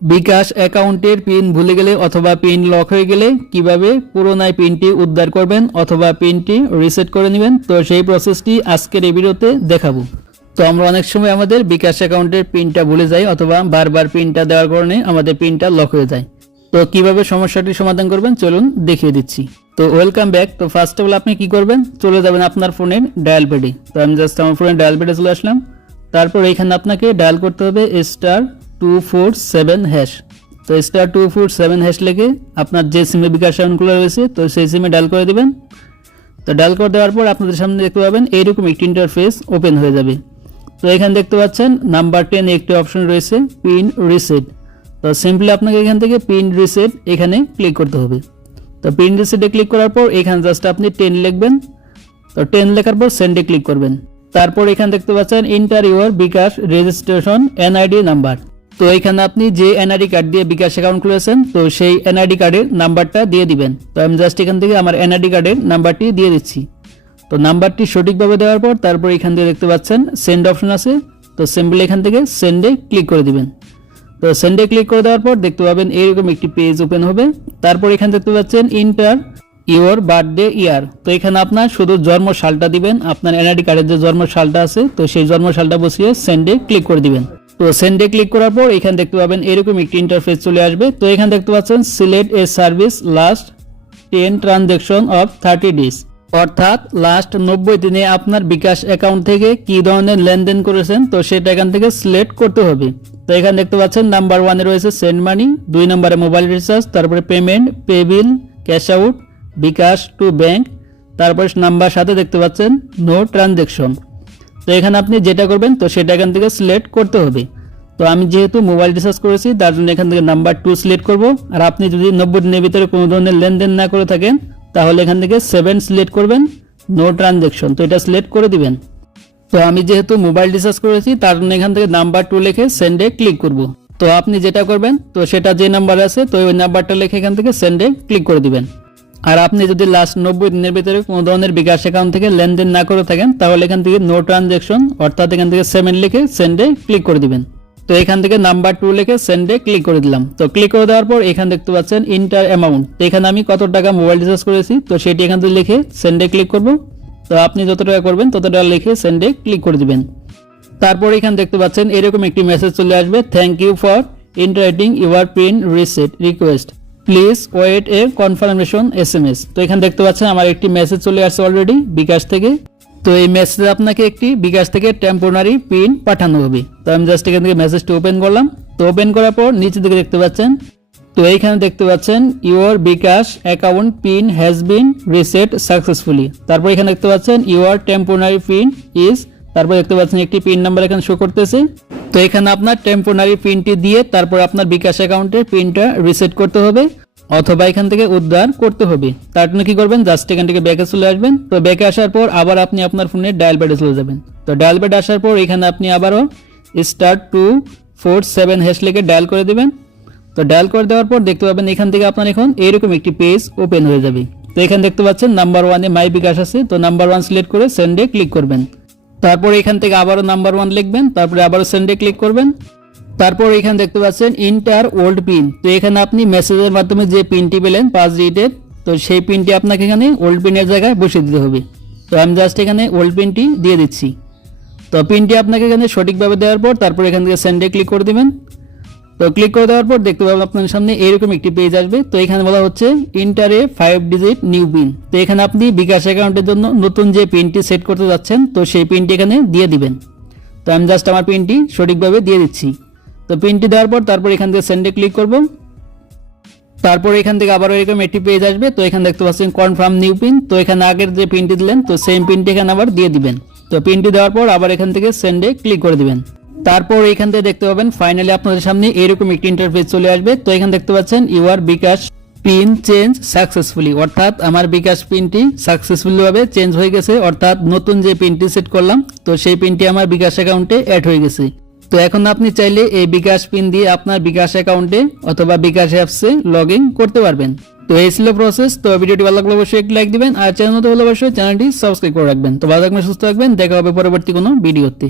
বিকাশ অ্যাকাউন্টের পিন ভুলে গেলে অথবা পিন লক হয়ে গেলে কিভাবে পুরোনায় পিনটি উদ্ধার করবেন অথবা পিনটি রিসেট করে নেবেন, তো সেই প্রসেসটি আজকের এই ভিডিওতে দেখাবো। তো আমরা অনেক সময় আমাদের বিকাশ অ্যাকাউন্টের পিনটা ভুলে যাই অথবা বারবার পিনটা দেওয়ার কারণে আমাদের পিনটা লক হয়ে যায়। তো কিভাবে সমস্যাটির সমাধান করবেন চলুন দেখিয়ে দিচ্ছি। তো ওয়েলকাম ব্যাক। তো ফার্স্ট অফ অল আপনি কি করবেন, চলে যাবেন আপনার ফোনের ডায়াল প্যাডে। তো আমি জাস্ট আমার ফোনের ডায়াল প্যাডে চলে আসলাম। তারপর এখানে আপনাকে ডায়াল করতে হবে *247#। তো *247# লিখে আপনার যে সিমে বিকাশ অ্যাকাউন্টগুলো রয়েছে তো সেই সিমে ডায়াল করে দেবেন। তো ডায়াল করে দেওয়ার পর আপনাদের সামনে দেখতে পাবেন এইরকম একটি ইন্টারফেস ওপেন হয়ে যাবে। তো এখানে দেখতে পাচ্ছেন নাম্বার 10 একটি অপশন রয়েছে পিন রিসেট। তো সিম্পলি আপনাকে এখান থেকে পিন রিসেট এখানে ক্লিক করতে হবে। তো পিন রিসেটে ক্লিক করার পর এখানে জাস্ট আপনি 10 লিখবেন। তো 10 লেখার পর সেন্ডে ক্লিক করবেন। তারপর এখানে দেখতে পাচ্ছেন enter your bKash registration NID number. তো এখানে আপনি যে এনআইডি কার্ড দিয়ে বিকাশ অ্যাকাউন্ট খুলেছেন তো সেই এনআইডি কার্ডের নাম্বারটা দিয়ে দিবেন। তো আমি জাস্ট এখান থেকে আমার এনআইডি কার্ডের নাম্বারটি দিয়ে দিচ্ছি। তো নাম্বারটি সঠিকভাবে দেওয়ার পর তারপর এখান থেকে দেখতে পাচ্ছেন সেন্ড অপশন আছে। তো সিম্পলি এখান থেকে সেন্ডে ক্লিক করে দিবেন। তো সেন্ডে ক্লিক করে দেওয়ার পর দেখতে পাবেন এইরকম একটি পেজ ওপেন হবে। তারপর এখানে দেখতে পাচ্ছেন ইন্টার ইউর বার্থডে ইয়ার। তো এখানে আপনার শুধু জন্ম সালটা দিবেন, আপনার এনআইডি কার্ডের যে জন্ম সালটা আছে তো সেই জন্ম সালটা বসিয়ে সেন্ডে ক্লিক করে দিবেন। তো সেন্ডে ক্লিক করার পর এখানে দেখতে পাবেন এরকম একটি ইন্টারফেস চলে আসবে। তো এখানে দেখতে পাচ্ছেন select a service last 10 transaction of 30 days, অর্থাৎ লাস্ট 90 দিনে আপনার বিকাশ অ্যাকাউন্ট থেকে কি ধরনের লেনদেন করেছেন তো সেটা এখান থেকে সিলেক্ট করতে হবে। তো এখানে দেখতে পাচ্ছেন নাম্বার 1 এ রয়েছে সেন্ড মানি, 2 নম্বরে মোবাইল রিচার্জ, তারপরে payment, pay bill, cash out, bKash to bank, তারপর নাম্বার সাথে দেখতে পাচ্ছেন নো ট্রানজ্যাকশন। তো এখানে আপনি যেটা করবেন তো সেটা এখান থেকে সিলেক্ট করতে হবে। তো আমি যেহেতু মোবাইল রিচার্জ করেছি তার জন্য এখান থেকে নাম্বার 2 সিলেক্ট করব। আর আপনি যদি 90 দিনের ভিতরে কোনো ধরনের লেনদেন না করে থাকেন তাহলে এখান থেকে 7 সিলেক্ট করবেন, নো ট্রানজ্যাকশন। তো এটা সিলেক্ট করে দিবেন। তো আমি যেহেতু মোবাইল রিচার্জ করেছি তার জন্য এখান থেকে নাম্বার 2 লিখে সেন্ডে ক্লিক করব। তো আপনি যেটা করবেন তো সেটা যে নাম্বার আছে তো ওই নাম্বারটা লিখে এখান থেকে সেন্ডে ক্লিক করে দিবেন। আর আপনি যদি লাস্ট 90 দিনের ভিতরে কোনো ধরনের বিকাশ অ্যাকাউন্ট থেকে লেনদেন না করে থাকেন তাহলে এখান থেকে নো ট্রানজ্যাকশন অর্থাৎ এখান থেকে 7 লিখে সেন্ডে ক্লিক করে দিবেন। তো এখান থেকে নাম্বার 2 লিখে সেন্ডে ক্লিক করে দিলাম। তো ক্লিক করে দেওয়ার পর এখানে দেখতে পাচ্ছেন ইন্টার অ্যামাউন্ট। তো এখানে আমি কত টাকা মোবাইল রিচার্জ করেছি তো সেটি এখান থেকে লিখে সেন্ডে ক্লিক করব। তো আপনি যত টাকা করবেন তত টাকা লিখে সেন্ডে ক্লিক করে দিবেন। তারপর এখানে দেখতে পাচ্ছেন এরকম একটি মেসেজ চলে আসবে, thank you for entering your PIN reset request, please wait a confirmation SMS। তো এখানে দেখতে পাচ্ছেন আমার একটি মেসেজ চলে আসছে অলরেডি বিকাশ থেকে। তো এই মেসেজে আপনাকে একটি বিকাশ থেকে টেম্পোরারি পিন পাঠানো হবে। তো আমি জাস্ট এখান থেকে মেসেজটি ওপেন করলাম। তো ওপেন করার পর নিচের দিকে দেখতে পাচ্ছেন তো এইখানে দেখতে পাচ্ছেন your bKash account PIN has been reset successfully. তারপর এখানে দেখতে পাচ্ছেন ইউর টেম্পোরারি পিন ইজ, তারপর দেখতে পাচ্ছেন একটি পিন নাম্বার এখানে শো করতেছে। তো এখানে আপনার টেম্পোরারি পিনটি দিয়ে তারপর আপনার বিকাশ অ্যাকাউন্টের পিনটা রিসেট করতে হবে অথবা এখান থেকে উদ্ধার করতে হবে। তার জন্য কি করবেন, জাস্ট এখান থেকে ব্যাকে চলে আসবেন। তো ব্যাকে আসার পর আবার আপনি আপনার ফোনের ডায়াল প্যাডে চলে যাবেন। তো ডায়াল প্যাডে আসার পর এখানে আপনি আবারও *247# লিখে ডায়াল করে দেবেন। তো ডায়াল করে দেওয়ার পর দেখতে পাবেন এখান থেকে আপনার এখন এরকম একটি পেজ ওপেন হয়ে যাবে। তো এখানে দেখতে পাচ্ছেন নাম্বার 1 এ মাই বিকাশ আছে। তো নাম্বার 1 সিলেক্ট করে সেন্ডে ক্লিক করবেন। তারপর এখান থেকে আবারও নাম্বার 1 লিখবেন, তারপরে আবারও সেন্ডে ক্লিক করবেন। তারপর এখানে দেখতে পাচ্ছেন ইন্টার ওল্ড পিন। তো এখানে আপনি মেসেজের মাধ্যমে যে পিনটি পেলেন 5 ডিজিটের তো সেই পিনটি আপনাকে এখানে ওল্ড পিনের জায়গায় বসিয়ে দিতে হবে। তো আমি জাস্ট এখানে ওল্ড পিনটি দিয়ে দিচ্ছি। তো পিনটি আপনাকে এখানে সঠিকভাবে দেওয়ার পর তারপর এখান থেকে সেন্ডে ক্লিক করে দিবেন। তো ক্লিক করে দেওয়ার পর দেখতে পাবেন আপনার সামনে এরকম একটি পেজ আসবে। তো এখানে বলা হচ্ছে ইন্টার এ 5 ডিজিট নিউ পিন। তো এখানে আপনি বিকাশ অ্যাকাউন্টের জন্য নতুন যে পিনটি সেট করতে যাচ্ছেন তো সেই পিনটি এখানে দিয়ে দিবেন। তো আমি জাস্ট আমার পিনটি সঠিকভাবে দিয়ে দিচ্ছি। তো পিনটি দেওয়ার পর তারপর এখান থেকে সেন্ডে ক্লিক করব। তারপর এখান থেকে আবার এরকম একটি পেজ আসবে। তো এখানে দেখতে পাচ্ছেন কনফার্ম নিউ পিন। তো এখানে আগের যে পিনটি দিলেন তো সেম পিনটি এখানে আবার দিয়ে দিবেন। তো পিনটি দেওয়ার পর আবার এখান থেকে সেন্ডে ক্লিক করে দিবেন। তারপর এখান থেকে দেখতে পাবেন ফাইনালি আপনাদের সামনে এরকম একটি ইন্টারফেস চলে আসবে। তো এখানে দেখতে পাচ্ছেন your bKash PIN change successfully, অর্থাৎ আমার বিকাশ পিনটি সাকসেসফুলি ভাবে চেঞ্জ হয়ে গেছে, অর্থাৎ নতুন যে পিনটি সেট করলাম তো সেই পিনটি আমার বিকাশ অ্যাকাউন্টে অ্যাড হয়ে গেছে। তো এখন আপনি চাইলে এই বিকাশ পিন দিয়ে আপনার বিকাশ অ্যাকাউন্টে অথবা বিকাশ অ্যাপসে লগ ইন করতে পারবেন। তো এই ছিল প্রসেস। তো ভিডিওটি ভালো লাগলে অবশ্যই একটি লাইক দিবেন আর চ্যানেল নতুন হলে অবশ্যই চ্যানেলটি সাবস্ক্রাইব করে রাখবেন। তো ভালো থাকবেন, সুস্থ থাকবেন, দেখা হবে পরবর্তী কোনো ভিডিওতে।